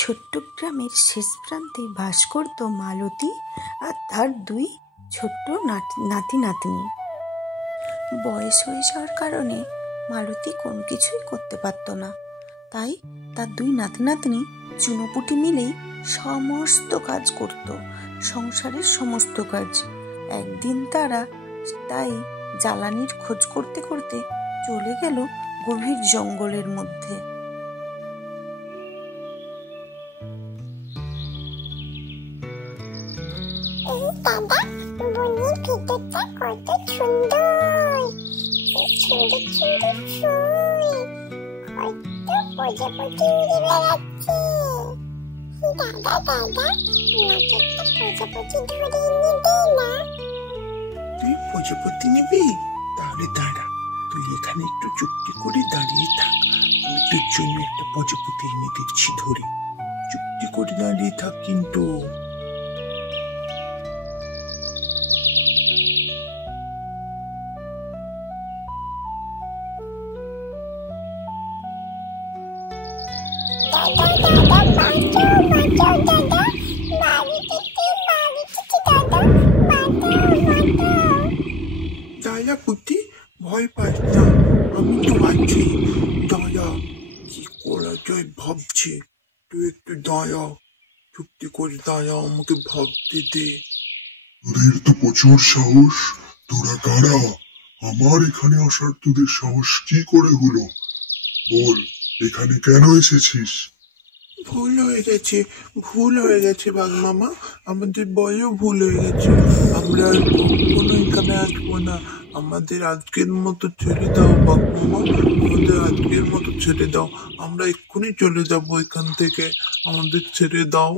ছোট্ট গ্রামের শেষ প্রান্তে বাস করত মালতী আর তার দুই ছোট্ট নাতি নাতনি। বয়স হয়ে যাওয়ার কারণে মালতী কোনো কিছুই করতে পারত না, তাই তার দুই নাতি নাতনি চুনোপুটি মিলেই সমস্ত কাজ করত, সংসারের সমস্ত কাজ। একদিন তারা তাই জ্বালানির খোঁজ করতে করতে চলে গেল গভীর জঙ্গলের মধ্যে। দাদা, বনের ভিতরটা কত সুন্দর, সুন্দর সুন্দর ফুল, কত প্রজাপতি উড়ে বেড়াচ্ছে। দাদা দাদা, আমাকে একটা প্রজাপতি ধরে এনে দে না। তুই প্রজাপতি নিবি? তাহলে দাঁড়া, তুই এখানে একটু চুপটি করে দাঁড়িয়ে থাক, আমি তোর জন্য একটা প্রজাপতি এনে দিচ্ছি ধরে। চুপটি করে দাঁড়িয়ে থাক কিন্তু। দাদা দাদা, বাঁচাও বাঁচাও দাদা, বাড়িতে দাদা, বাঁচাও। দায়া পুতি, ভয় পাস না, আমি তো আছি। দায়া, কি করা যায় ভাবছি, তুই একটু দায়া, চুপটি করে দায়া, আমাকে ভাবতে দে। তোদের তো প্রচুর সাহস, তোরা কারা? আমার এখানে আসার তোদের সাহস কি করে হলো? বল, এখানে কেন এসেছিস? ভুল হয়ে গেছে বাঘ মামা, আমাদের বড় ভুল হয়ে গেছে। আমরা আর কখনো এখানে আসবো না। আমাদের আজকের মতো ছেড়ে দাও বাঘ মামা, আমাদের আজকের মতো ছেড়ে দাও। আমরা এক্ষুনি চলে যাবো এখান থেকে, আমাদের ছেড়ে দাও।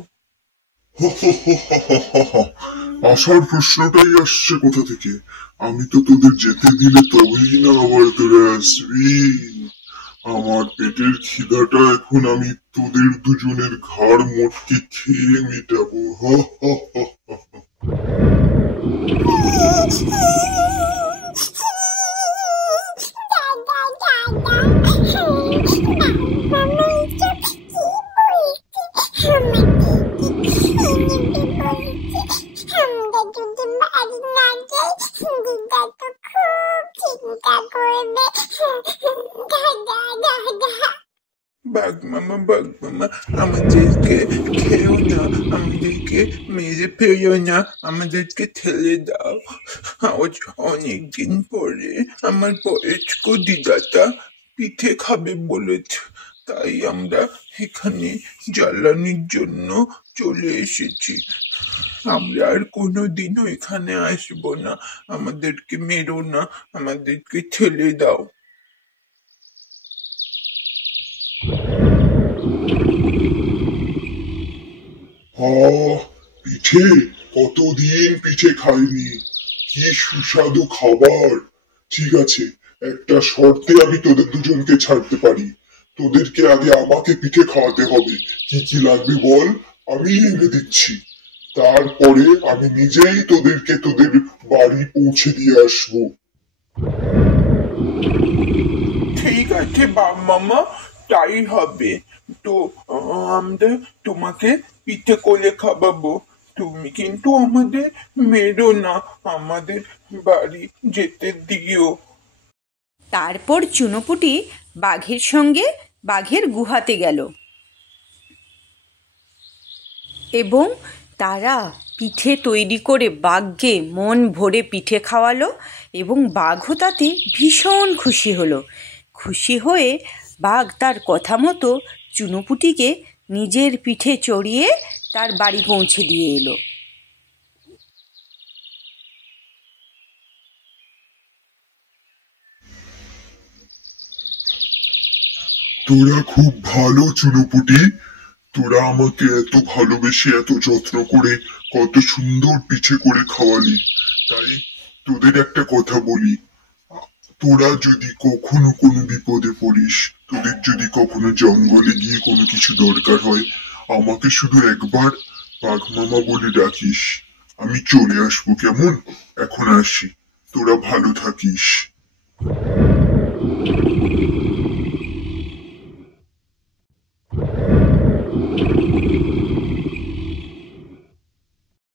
আসার প্রশ্নটাই আসছে কোথা থেকে? আমি তো তোদের যেতে দিলে তবেই না আবার তোরা আসবি। আমার পেটের খিদাটা এখন আমি তোদের দুজনের ঘাড় মোটকে খেয়ে মেটাবো। বাঘ মামা আমাদেরকে খেও না, আমাদেরকে মেরে ফেলো না, আমাদেরকে ঠেলে দাও। আজ অনেকদিন পরে আমার বয়স্ক দিদাটা পিঠে খাবে বলেছে, তাই আমরা এখানে জ্বালানির জন্য চলে এসেছি। আমরা আর কোনোদিনও এখানে আসবো না, আমাদেরকে মেরো না, আমাদেরকে ঠেলে দাও। পিঠে, কতদিন পিঠে খাইনি, কি সুস্বাদু খাবার। ঠিক আছে, একটা শর্তে আমি তোদের দুজনকে ছাড়তে পারি। তোদেরকে আগে আমাকে পিঠে খাওয়াতে হবে। কি কি লাগবে বল, আমি এনে দিচ্ছি। তারপরে আমি নিজেই তোদেরকে তোদের বাড়ি পৌঁছে দিয়ে আসবো। ঠিক আছে বাঘ মামা, তাই হবে। তো আমরা তোমাকে পিঠে করে খাওয়াবো, তুমি কিন্তু আমাদের মেরো না, আমাদের বাড়ি যেতে দিও। তারপর চুনোপুটি বাঘের সঙ্গে বাঘের গুহাতে গেল এবং তারা পিঠে তৈরি করে বাঘকে মন ভরে পিঠে খাওয়ালো এবং বাঘও তাতে ভীষণ খুশি হলো। খুশি হয়ে বাঘ তার কথা মতো চুনোপুটিকে নিজের পিঠে চড়িয়ে তার বাড়ি পৌঁছে দিয়ে এলো। তোরা খুব ভালো চুনোপুটি, তোরা আমাকে এত ভালোবেসে এত যত্ন করে কত সুন্দর পিঠে করে খাওয়ালি। তাই তোদের একটা কথা বলি, তোরা যদি কখনো কোনো বিপদে পড়িস, তোদের যদি কখনো জঙ্গলে গিয়ে কোনো কিছু দরকার হয়, আমাকে শুধু একবার বাঘ মামা বলে ডাকিস, আমি চলে আসবো। কেমন? এখন আসি, তোরা ভালো থাকিস।